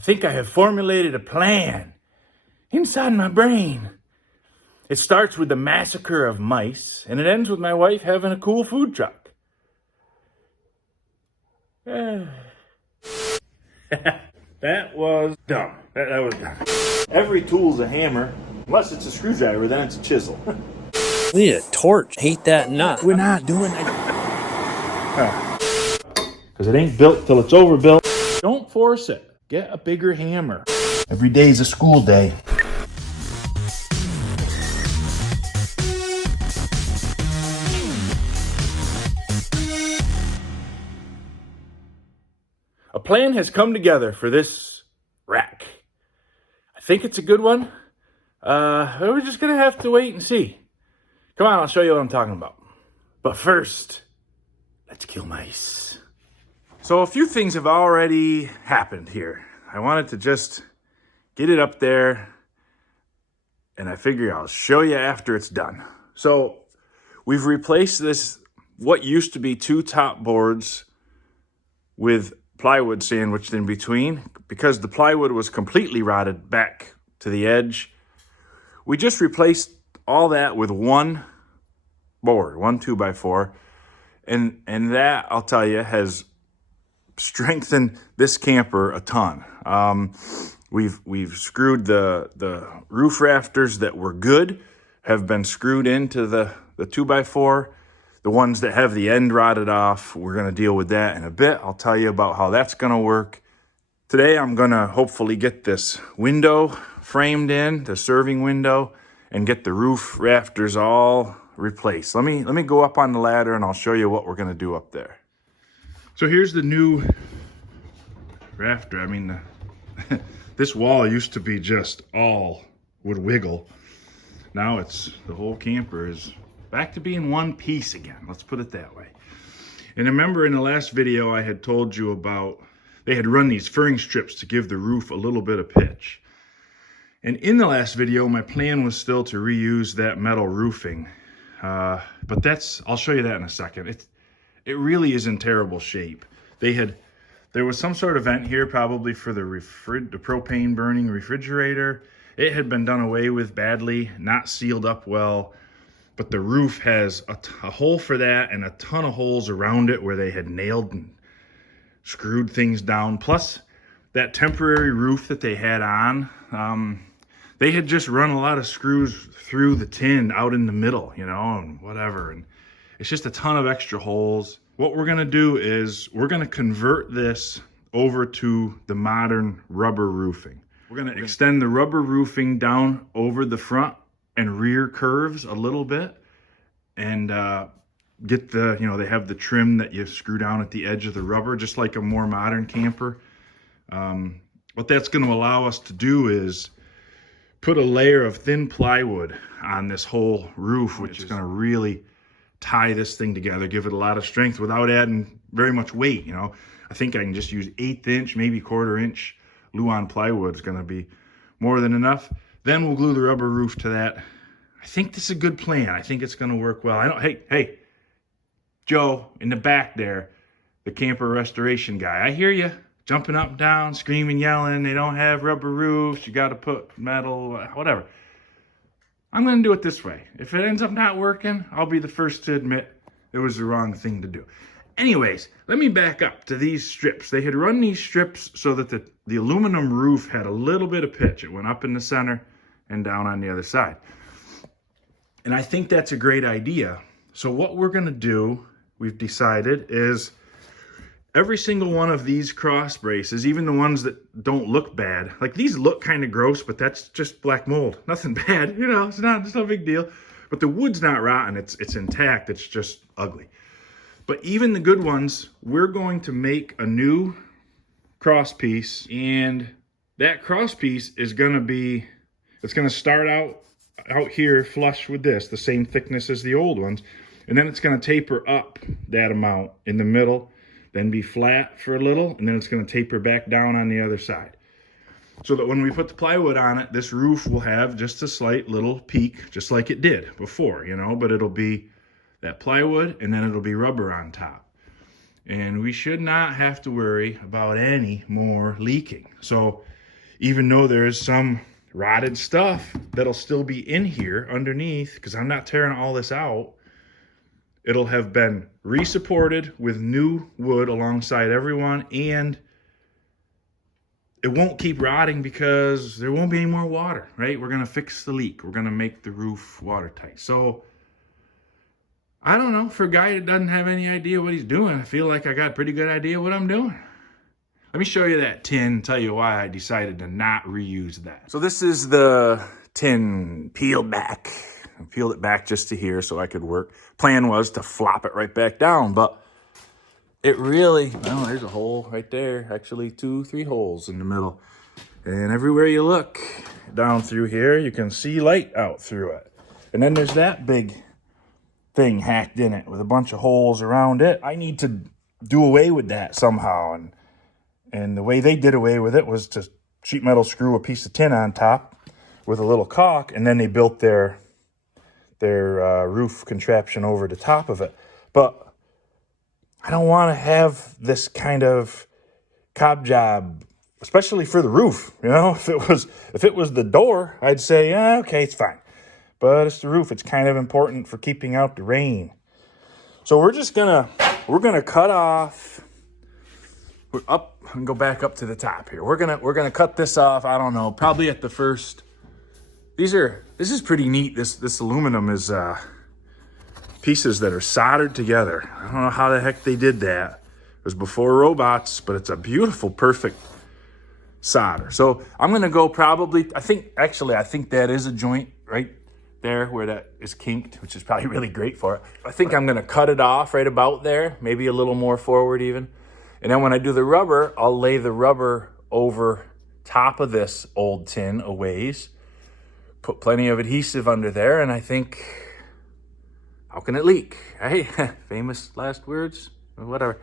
I think I have formulated a plan inside my brain. It starts with the massacre of mice, and it ends with my wife having a cool food truck. That was dumb. That was dumb. Every tool's a hammer, unless it's a screwdriver, then it's a chisel. We need a torch. Hate that nut. We're not doing that. Because it ain't built till it's overbuilt. Don't force it. Get a bigger hammer. Every day's a school day. A plan has come together for this rack. I think it's a good one. We're just gonna have to wait and see. Come on, I'll show you what I'm talking about. But first, let's kill mice. So a few things have already happened here. I wanted to just get it up there, and I figure I'll show you after it's done. So we've replaced this, what used to be 2 top boards with plywood sandwiched in between. Because the plywood was completely rotted back to the edge, we just replaced all that with one board, one 2x4, and that, I'll tell you, has strengthened this camper a ton. We've screwed the roof rafters that were good, have been screwed into the 2x4. The ones that have the end rotted off, we're going to deal with that in a bit. I'll tell you about how that's going to work. Today, I'm going to hopefully get this window framed in, the serving window, and get the roof rafters all replaced. Let me go up on the ladder and I'll show you what we're going to do up there. So here's the new rafter. I mean, this wall used to be just all would wiggle. Now it's, the whole camper is back to being one piece again. Let's put it that way. And remember in the last video I had told you about, they had run these furring strips to give the roof a little bit of pitch. And in the last video, my plan was still to reuse that metal roofing. But that's, I'll show you that in a second. It really is in terrible shape. There was some sort of vent here, probably for the propane burning refrigerator. It had been done away with badly, not sealed up well. But the roof has a hole for that and a ton of holes around it where they had nailed and screwed things down. Plus, that temporary roof that they had on, they had just run a lot of screws through the tin out in the middle, you know, and whatever. And it's just a ton of extra holes. What we're going to do is we're going to convert this over to the modern rubber roofing. We're going to extend the rubber roofing down over the front and rear curves a little bit, and get the, you know, they have the trim that you screw down at the edge of the rubber, just like a more modern camper. What that's going to allow us to do is put a layer of thin plywood on this whole roof, which is going to really tie this thing together, give it a lot of strength without adding very much weight. You know, I think I can just use 1/8 inch, maybe 1/4 inch Luan plywood is going to be more than enough. Then we'll glue the rubber roof to that. I think this is a good plan. I think it's going to work well. I don't, hey, Joe in the back there, the camper restoration guy, I hear you jumping up and down, screaming, yelling. They don't have rubber roofs. You got to put metal, whatever. I'm going to do it this way. If it ends up not working, I'll be the first to admit it was the wrong thing to do. Anyways, let me back up to these strips. They had run these strips so that the aluminum roof had a little bit of pitch. It went up in the center and down on the other side. And I think that's a great idea. So what we're going to do, we've decided, is every single one of these cross braces, even the ones that don't look bad, like these look kind of gross, but that's just black mold. Nothing bad, you know, it's no big deal. But the wood's not rotten, it's intact, it's just ugly. But even the good ones, we're going to make a new cross piece, and that cross piece is going to be, it's going to start out here flush with this, the same thickness as the old ones, and then it's going to taper up that amount in the middle, then be flat for a little, and then it's going to taper back down on the other side. So that when we put the plywood on it, this roof will have just a slight little peak, just like it did before, you know, but it'll be that plywood, and then it'll be rubber on top. and we should not have to worry about any more leaking. So even though there is some rotted stuff that'll still be in here underneath, because I'm not tearing all this out, it'll have been re-supported with new wood alongside everyone, and it won't keep rotting because there won't be any more water, right? We're gonna fix the leak. We're gonna make the roof watertight. So I don't know, for a guy that doesn't have any idea what he's doing, I feel like I got a pretty good idea what I'm doing. Let me show you that tin, tell you why I decided to not reuse that. So this is the tin peeled back. I peeled it back just to here so I could work. Plan was to flop it right back down, but it really, well, there's a hole right there. Actually 2, 3 holes in the middle. And everywhere you look down through here, you can see light out through it. And then there's that big thing hacked in it with a bunch of holes around it. I need to do away with that somehow. And the way they did away with it was to sheet metal screw a piece of tin on top with a little caulk, and then they built their roof contraption over the top of it. But I don't want to have this kind of cob job, especially for the roof. You know, if it was the door, I'd say, yeah, okay, it's fine. But it's the roof. It's kind of important for keeping out the rain. So we're gonna cut off. We're up and go back up to the top here. We're gonna cut this off. I don't know, probably at the first. This is pretty neat. This aluminum is pieces that are soldered together. I don't know how the heck they did that. It was before robots, but it's a beautiful, perfect solder. So I'm gonna go probably, I think that is a joint right there where that is kinked, which is probably really great for it. I think I'm gonna cut it off right about there, maybe a little more forward even. And then when I do the rubber, I'll lay the rubber over top of this old tin a ways, put plenty of adhesive under there, and I think, how can it leak? Hey, famous last words, whatever.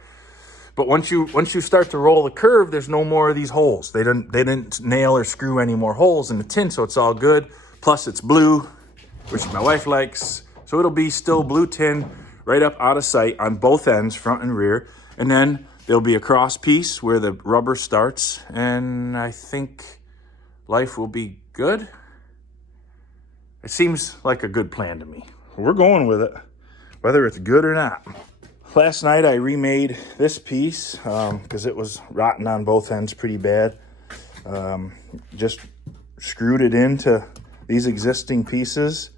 But once you start to roll the curve, there's no more of these holes. They didn't nail or screw any more holes in the tin, so it's all good. Plus it's blue, which my wife likes. So it'll be still blue tin right up out of sight on both ends, front and rear. And then there'll be a cross piece where the rubber starts, and I think life will be good. It seems like a good plan to me. We're going with it, whether it's good or not. Last night I remade this piece because it was rotten on both ends pretty bad. Just screwed it into these existing pieces,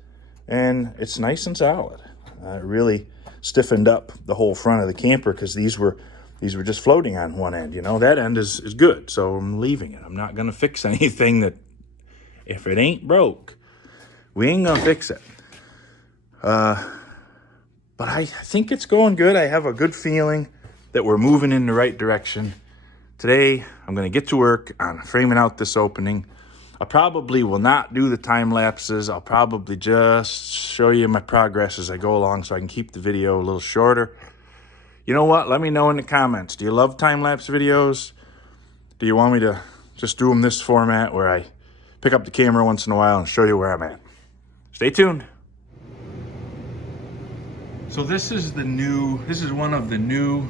and it's nice and solid. It really stiffened up the whole front of the camper because these were just floating on one end. You know, that end is good, so I'm leaving it. I'm not gonna fix anything that, if it ain't broke, we ain't gonna fix it. But I think it's going good. I have a good feeling that we're moving in the right direction. Today, I'm gonna get to work on framing out this opening. I probably will not do the time lapses. I'll probably just show you my progress as I go along so I can keep the video a little shorter. You know what? Let me know in the comments. Do you love time-lapse videos? Do you want me to just do them this format where I pick up the camera once in a while and show you where I'm at? Stay tuned. So this is one of the new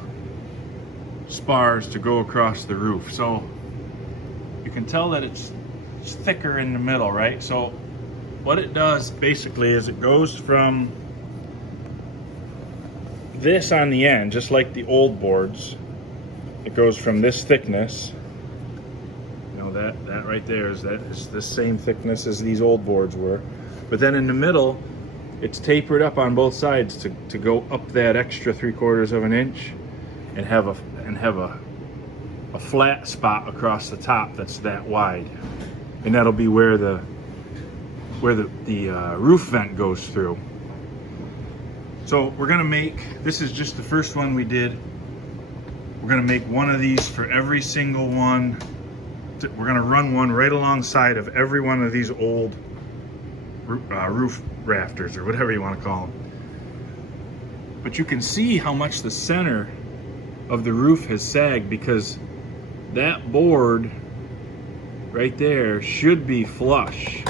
spars to go across the roof. So you can tell that it's thicker in the middle, right? So what it does basically is it goes from this on the end, just like the old boards. It goes from this thickness. You know, that right there is the same thickness as these old boards were. But then in the middle, it's tapered up on both sides to go up that extra 3/4 of an inch and have a flat spot across the top that's that wide. And that'll be where the roof vent goes through. So we're gonna make, this is just the first one we did. We're gonna make one of these for every single one. We're gonna run one right alongside of every one of these old roof rafters, or whatever you want to call them. But you can see how much the center of the roof has sagged, because that board right there should be flush.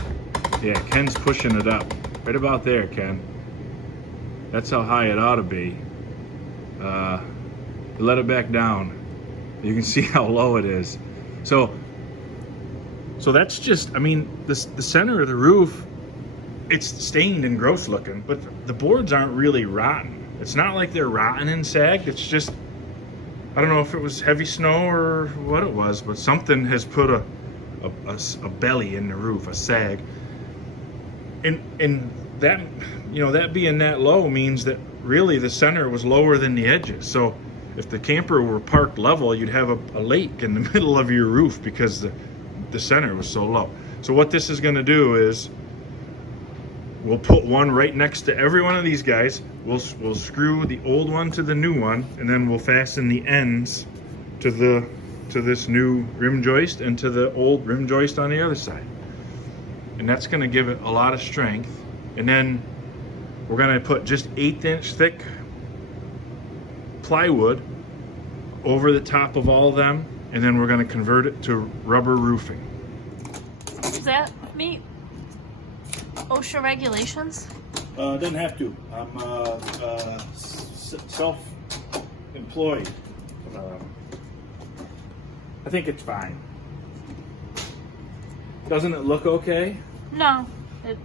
Yeah, Ken's pushing it up. Right about there, Ken. That's how high it ought to be. let it back down. You can see how low it is. So that's just, I mean, the center of the roof, it's stained and gross looking, but the boards aren't really rotten. It's not like they're rotten and sagged. It's just, I don't know if it was heavy snow or what it was, but something has put a belly in the roof, a sag. And that, you know, that being that low means that really the center was lower than the edges. So if the camper were parked level, you'd have a lake in the middle of your roof because the center was so low. So what this is gonna do is we'll put one right next to every one of these guys. We'll screw the old one to the new one, and then we'll fasten the ends to this new rim joist and to the old rim joist on the other side. And that's gonna give it a lot of strength. And then we're gonna put just 1/8 inch thick plywood over the top of all of them, and then we're gonna convert it to rubber roofing. Does that meet OSHA regulations? Doesn't have to. I'm self-employed. I think it's fine. Doesn't it look okay? No, it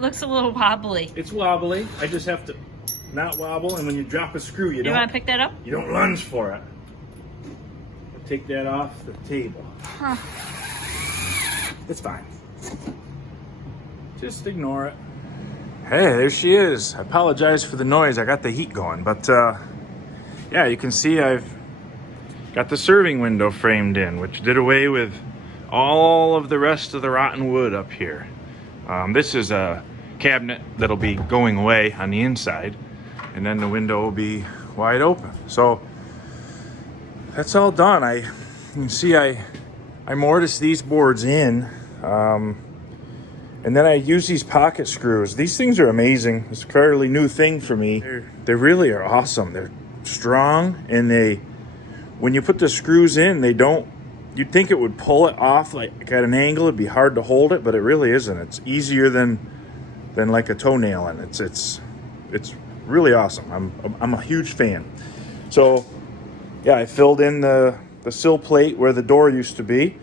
looks a little wobbly. It's wobbly. I just have to not wobble, and when you drop a screw, you want to pick that up? You don't lunge for it. I'll take that off the table. Huh. It's fine. Just ignore it. Hey, there she is. I apologize for the noise. I got the heat going, but yeah, you can see I've got the serving window framed in, which did away with all of the rest of the rotten wood up here. This is a cabinet that'll be going away on the inside, and then the window will be wide open. So that's all done. You can see I mortised these boards in, and then I use these pocket screws. These things are amazing. It's a fairly new thing for me. They really are awesome. They're strong, and when you put the screws in, you'd think it would pull it off like at an angle. It'd be hard to hold it, but it really isn't. It's easier than like a toenail, and it's really awesome. I'm a huge fan. So yeah, I filled in the sill plate where the door used to be,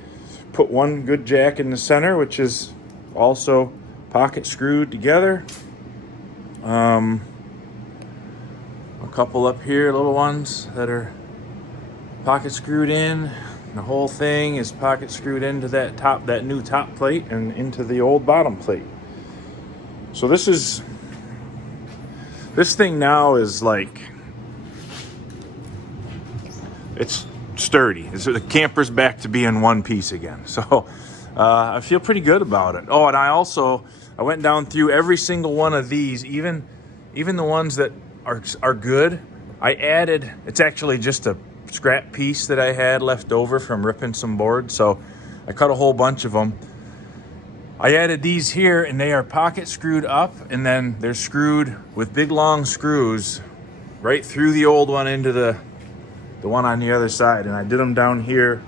put one good jack in the center, which is also pocket screwed together. A couple up here, little ones that are pocket screwed in. The whole thing is pocket screwed into that new top plate and into the old bottom plate. So this thing now is like, it's sturdy. The camper's back to being one piece again. So I feel pretty good about it. Oh, and I went down through every single one of these, even the ones that are good. I added, it's actually just a scrap piece that I had left over from ripping some board. So I cut a whole bunch of them. I added these here, and they are pocket screwed up, and then they're screwed with big long screws right through the old one into the one on the other side. And I did them down here.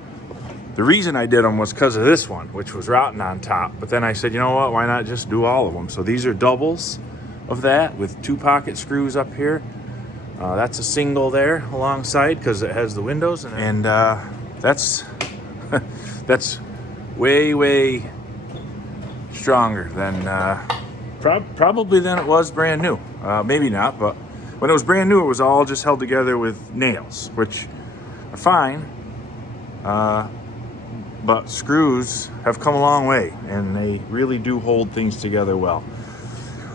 The reason I did them was because of this one, which was rotten on top. But then I said, you know what, why not just do all of them? So these are doubles of that with 2 pocket screws up here. That's a single there alongside because it has the windows, and that's that's way stronger than probably than it was brand new. Maybe not, but when it was brand new, it was all just held together with nails, which are fine. But screws have come a long way, and they really do hold things together well.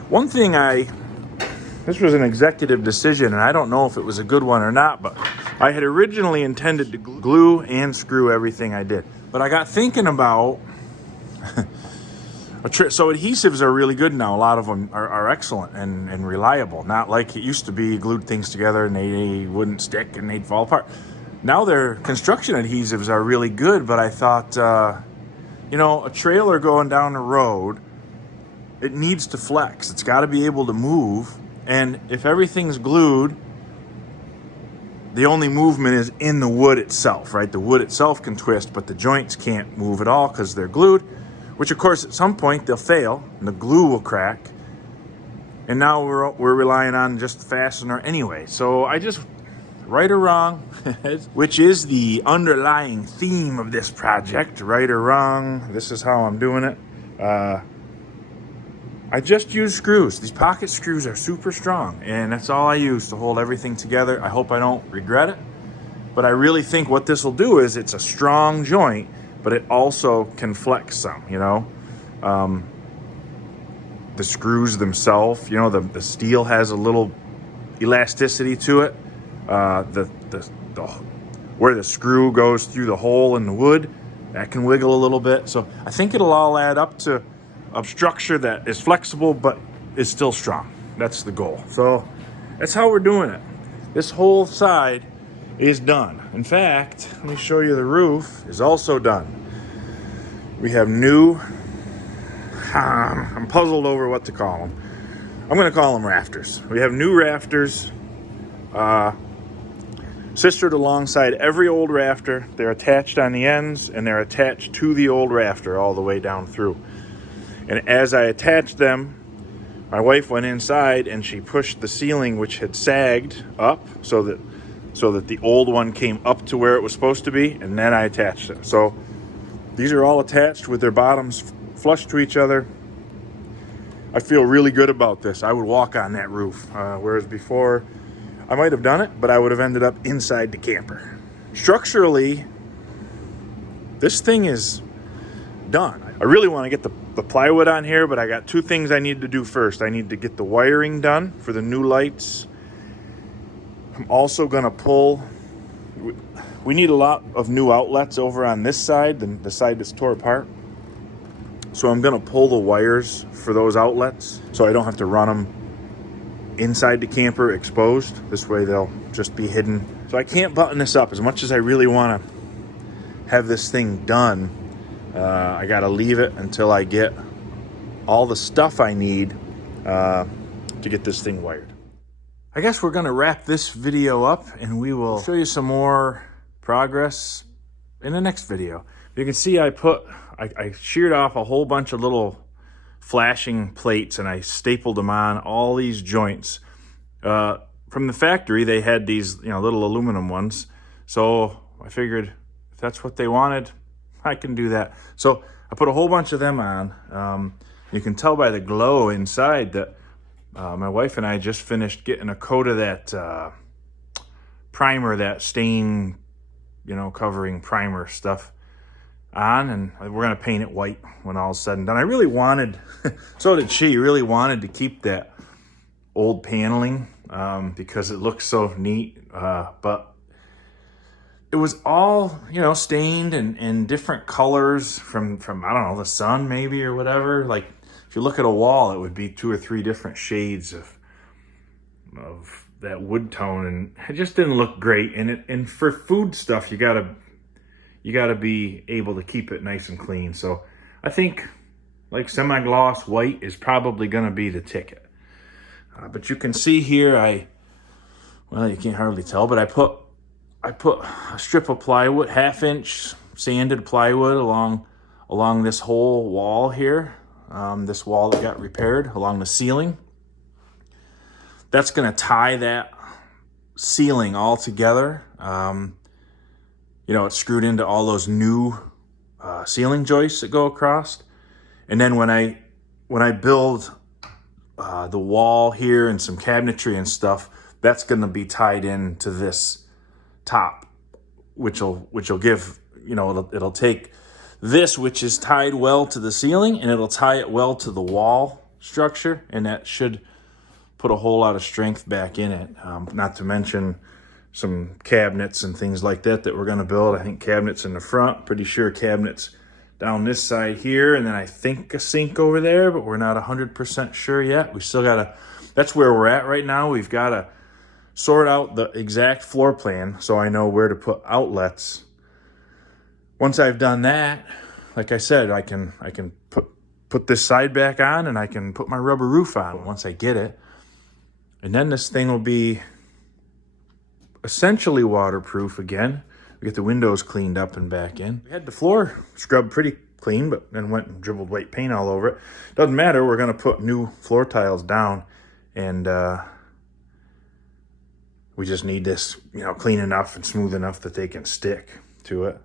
One thing this was an executive decision, and I don't know if it was a good one or not, but I had originally intended to glue and screw everything I did. But I got thinking about, so adhesives are really good now. A lot of them are excellent and reliable. Not like it used to be, you glued things together and they wouldn't stick and they'd fall apart. Now their construction adhesives are really good, but I thought, a trailer going down the road, it needs to flex. It's got to be able to move. And if everything's glued, the only movement is in the wood itself, right? The wood itself can twist, but the joints can't move at all because they're glued, which of course at some point they'll fail and the glue will crack. And now we're relying on just the fastener anyway. So I just right or wrong, which is the underlying theme of this project, right or wrong, this is how I'm doing it. I just use screws. These pocket screws are super strong, and that's all I use to hold everything together. I hope I don't regret it, but I really think what this will do is it's a strong joint, but it also can flex some, you know. The screws themselves, you know, the steel has a little elasticity to it. The where the screw goes through the hole in the wood, that can wiggle a little bit. So I think it'll all add up to a structure that is flexible but is still strong. That's the goal. So that's how we're doing it. This whole side is done. In fact, let me show you, the roof is also done. We have new, I'm puzzled over what to call them. I'm going to call them rafters. We have new rafters, sistered alongside every old rafter. They're attached on the ends, and they're attached to the old rafter all the way down through. And as I attached them, my wife went inside and she pushed the ceiling, which had sagged, up so that the old one came up to where it was supposed to be, and then I attached it. So these are all attached with their bottoms flush to each other. I feel really good about this. I would walk on that roof, whereas before I might have done it, but I would have ended up inside the camper. Structurally, this thing is done. I really want to get the plywood on here, but I got two things I need to do first. I need to get the wiring done for the new lights. I'm also going to pull, we need a lot of new outlets over on this side, the side that's tore apart. So I'm going to pull the wires for those outlets so I don't have to run them inside the camper exposed. This way they'll just be hidden. So I can't button this up as much as I really want to have this thing done. I got to leave it until I get all the stuff I need to get this thing wired. I guess we're going to wrap this video up, and we will show you some more progress in the next video. You can see I sheared off a whole bunch of little flashing plates, and I stapled them on all these joints. From the factory, they had these, you know, little aluminum ones. So I figured if that's what they wanted, I can do that. So I put a whole bunch of them on. You can tell by the glow inside that my wife and I just finished getting a coat of that primer, that stain, you know, covering primer stuff on, and we're going to paint it white when all's said and done. I really wanted, so did she, really wanted to keep that old paneling because it looks so neat, but it was all, you know, stained and different colors from I don't know, the sun maybe or whatever. Like if you look at a wall, it would be 2 or 3 different shades of that wood tone, and it just didn't look great. And for food stuff, you gotta be able to keep it nice and clean. So I think like semi-gloss white is probably gonna be the ticket. But you can see here, well, you can't hardly tell, but I put a strip of plywood, 1/2-inch sanded plywood along this whole wall here. This wall that got repaired along the ceiling. That's gonna tie that ceiling all together. You know, it's screwed into all those new ceiling joists that go across. And then when I build the wall here and some cabinetry and stuff, that's going to be tied into this top, which will give, you know, it'll take this, which is tied well to the ceiling, and it'll tie it well to the wall structure, and that should put a whole lot of strength back in it. Not to mention some cabinets and things like that we're going to build. I think cabinets in the front, pretty sure cabinets down this side here, and then I think a sink over there, but we're not 100% sure yet. We still gotta, that's where we're at right now. We've got to sort out the exact floor plan so I know where to put outlets. Once I've done that, like I said, I can put this side back on, and I can put my rubber roof on once I get it. And then this thing will be essentially waterproof again. We get the windows cleaned up and back in. We had the floor scrubbed pretty clean, but then went and dribbled white paint all over it. Doesn't matter, we're gonna put new floor tiles down, and We just need this, clean enough and smooth enough that they can stick to it.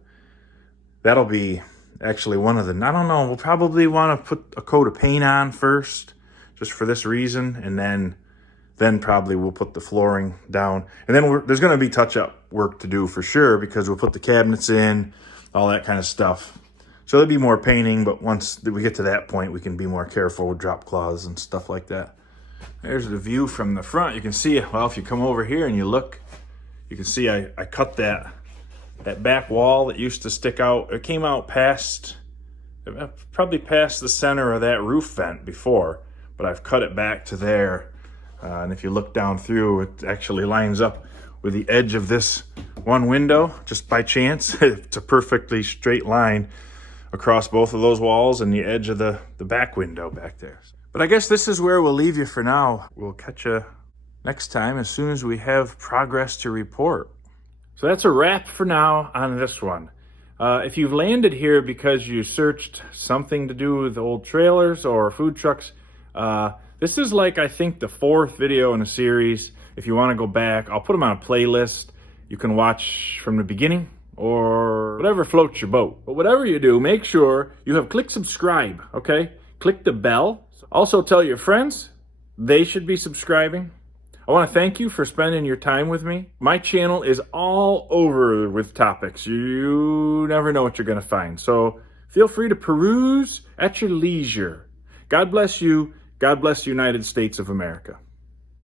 That'll be actually one of the, I don't know, we'll probably want to put a coat of paint on first, just for this reason, and then probably we'll put the flooring down. And then there's going to be touch-up work to do for sure, because we'll put the cabinets in, all that kind of stuff. So there'll be more painting, but once we get to that point, we can be more careful with drop cloths and stuff like that. There's the view from the front. You can see, well, if you come over here and you look, you can see I cut that back wall that used to stick out. It came out probably past the center of that roof vent before, but I've cut it back to there. And if you look down through, it actually lines up with the edge of this one window, just by chance. It's a perfectly straight line across both of those walls and the edge of the back window back there. But I guess this is where we'll leave you for now. We'll catch you next time as soon as we have progress to report. So that's a wrap for now on this one. If you've landed here because you searched something to do with old trailers or food trucks, this is like, I think, the 4th video in a series. If you want to go back, I'll put them on a playlist. You can watch from the beginning or whatever floats your boat. But whatever you do, make sure you have click subscribe, okay? Click the bell. Also tell your friends they should be subscribing. I want to thank you for spending your time with me. My channel is all over with topics. You never know what you're going to find. So feel free to peruse at your leisure. God bless you. God bless the United States of America.